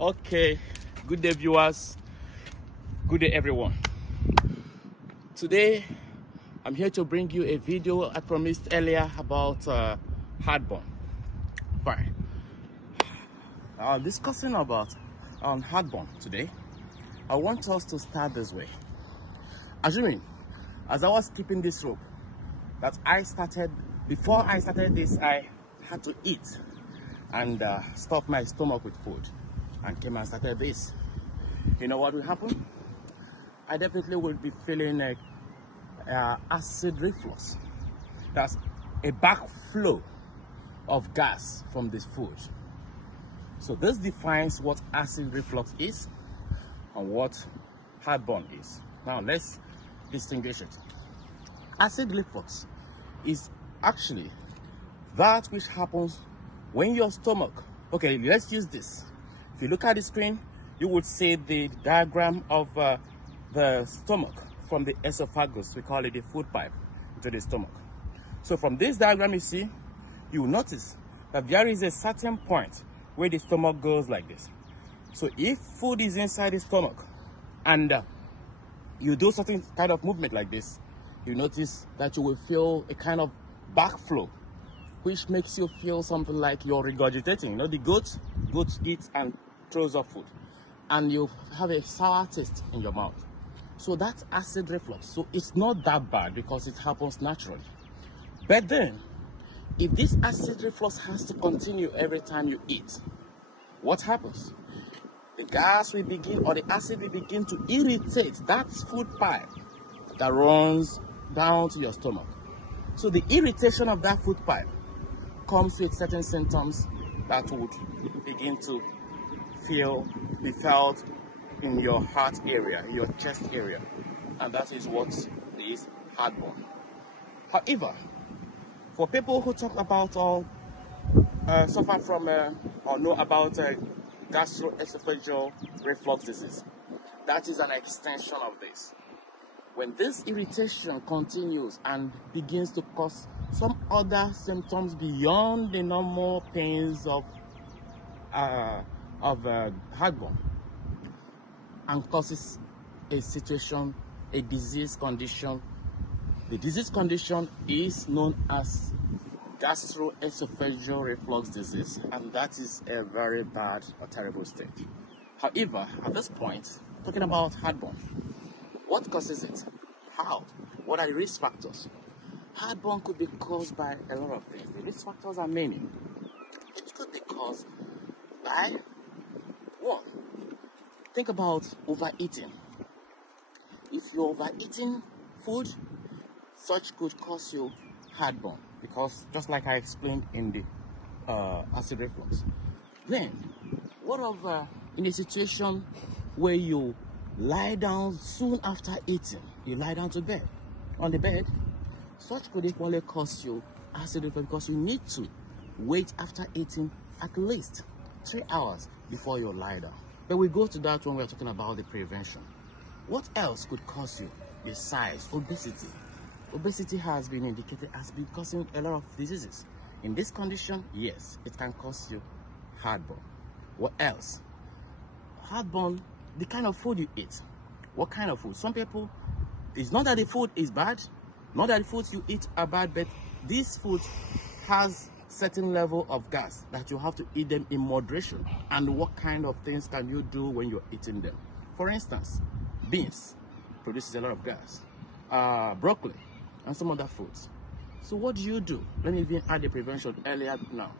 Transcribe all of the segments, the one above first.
Okay, good day viewers, good day everyone. Today I'm here to bring you a video I promised earlier about heartburn. Fine. Discussing about heartburn today, I want us to start this way. Assuming, as I was keeping this rope, that before I started this, I had to eat and stuff my stomach with food and came and started this. You know what will happen? I definitely will be feeling acid reflux. That's a backflow of gas from this food. So this defines what acid reflux is and what heartburn is. Now let's distinguish it. Acid reflux is actually that which happens when your stomach, okay, let's use this. If you look at the screen, you would see the diagram of the stomach from the esophagus. We call it the food pipe to the stomach. So from this diagram you see, you will notice that there is a certain point where the stomach goes like this. So if food is inside the stomach and you do certain kind of movement like this, you notice that you will feel a kind of backflow, which makes you feel something like you're regurgitating. You know, the goat eats and throws up food, and you have a sour taste in your mouth. So that's acid reflux. So it's not that bad because it happens naturally. But then, if this acid reflux has to continue every time you eat, what happens? The gas will begin, or the acid will begin to irritate that food pipe that runs down to your stomach. So the irritation of that food pipe comes with certain symptoms that would begin to be felt in your heart area, in your chest area, and that is what is heartburn. However, for people who talk about or suffer from or know about gastroesophageal reflux disease, that is an extension of this. When this irritation continues and begins to cause some other symptoms beyond the normal pains of heartburn and causes a situation, a disease condition. The disease condition is known as gastroesophageal reflux disease, and that is a very bad or terrible state. However, at this point, talking about heartburn, what causes it? How? What are the risk factors? Heartburn could be caused by a lot of things. The risk factors are many. It could be caused by, one, think about overeating. If you're overeating food, such could cause you heartburn, because just like I explained in the acid reflux. Then, what of in a situation where you lie down soon after eating, you lie down to bed, on the bed, such could equally cause you acid reflux because you need to wait after eating at least 3 hours before you lie down. But we go to that when we're talking about the prevention. What else could cause you? Besides obesity. Obesity has been indicated as being causing a lot of diseases. In this condition, yes, it can cause you heartburn. What else? Heartburn, the kind of food you eat. What kind of food? Some people, it's not that the food is bad, not that the foods you eat are bad, but this food has certain level of gas that you have to eat them in moderation. And what kind of things can you do when you're eating them? For instance, beans produces a lot of gas, broccoli, and some other foods. So what do you do? Let me even add the prevention earlier now.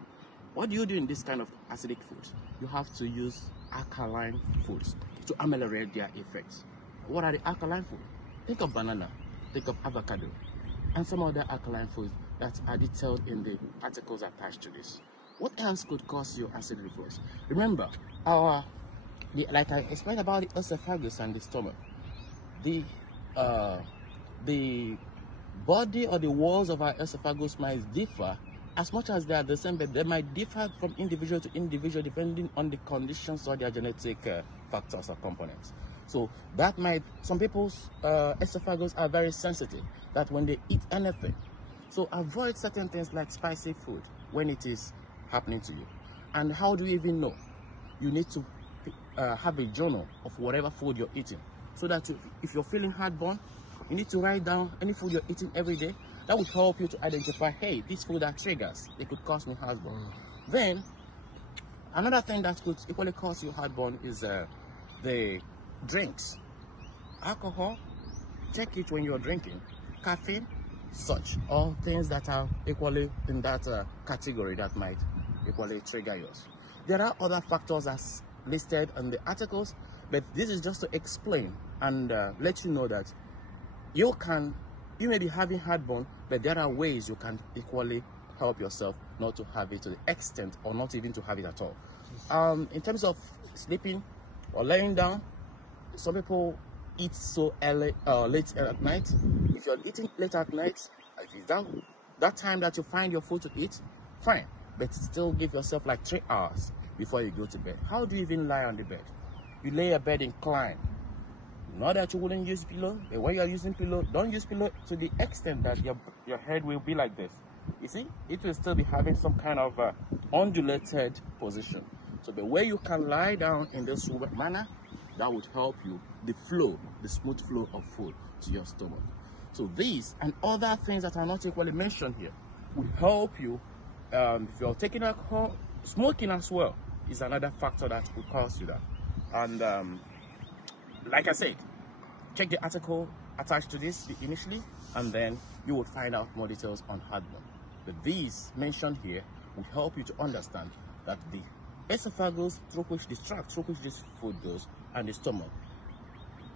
What do you do in this kind of acidic food? You have to use alkaline foods to ameliorate their effects. What are the alkaline foods? Think of banana, think of avocado, and some other alkaline foods that are detailed in the articles attached to this. What else could cause you acid reflux? Remember, like I explained about the esophagus and the stomach, the body or the walls of our esophagus might differ as much as they are the same, but they might differ from individual to individual depending on the conditions or their genetic factors or components. So that might, some people's esophagus are very sensitive that when they eat anything. So avoid certain things like spicy food when it is happening to you. And how do you even know? You need to have a journal of whatever food you're eating, so that if you're feeling heartburn, you need to write down any food you're eating every day. That would help you to identify, hey, this food are triggers, they could cause me heartburn. Then another thing that could equally cause you heartburn is the drinks. Alcohol, check it when you're drinking. Caffeine, such, all things that are equally in that category that might equally trigger yours. There are other factors as listed in the articles, but this is just to explain and let you know that you may be having heartburn, but there are ways you can equally help yourself not to have it to the extent, or not even to have it at all. In terms of sleeping or laying down, some people eat so early, late at night. If you're eating late at night, if it's that time that you find your food to eat, fine, but still give yourself like 3 hours before you go to bed. How do you even lie on the bed? You lay your bed inclined. Not that you wouldn't use pillow, but when you're using pillow, don't use pillow to the extent that your head will be like this. You see, it will still be having some kind of undulated position. So the way you can lie down in this manner, that would help you the smooth flow of food to your stomach. So these and other things that are not equally mentioned here will help you. If you're taking alcohol, smoking as well is another factor that could cause you that. And like I said, check the article attached to this initially, and then you will find out more details on heartburn. But these mentioned here will help you to understand that the esophagus through which this tract, through which this food goes, and the stomach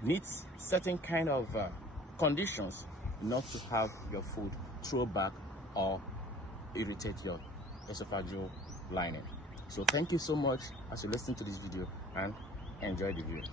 needs certain kind of conditions not to have your food throw back or irritate your esophageal lining. So thank you so much as you listen to this video, and enjoy the video.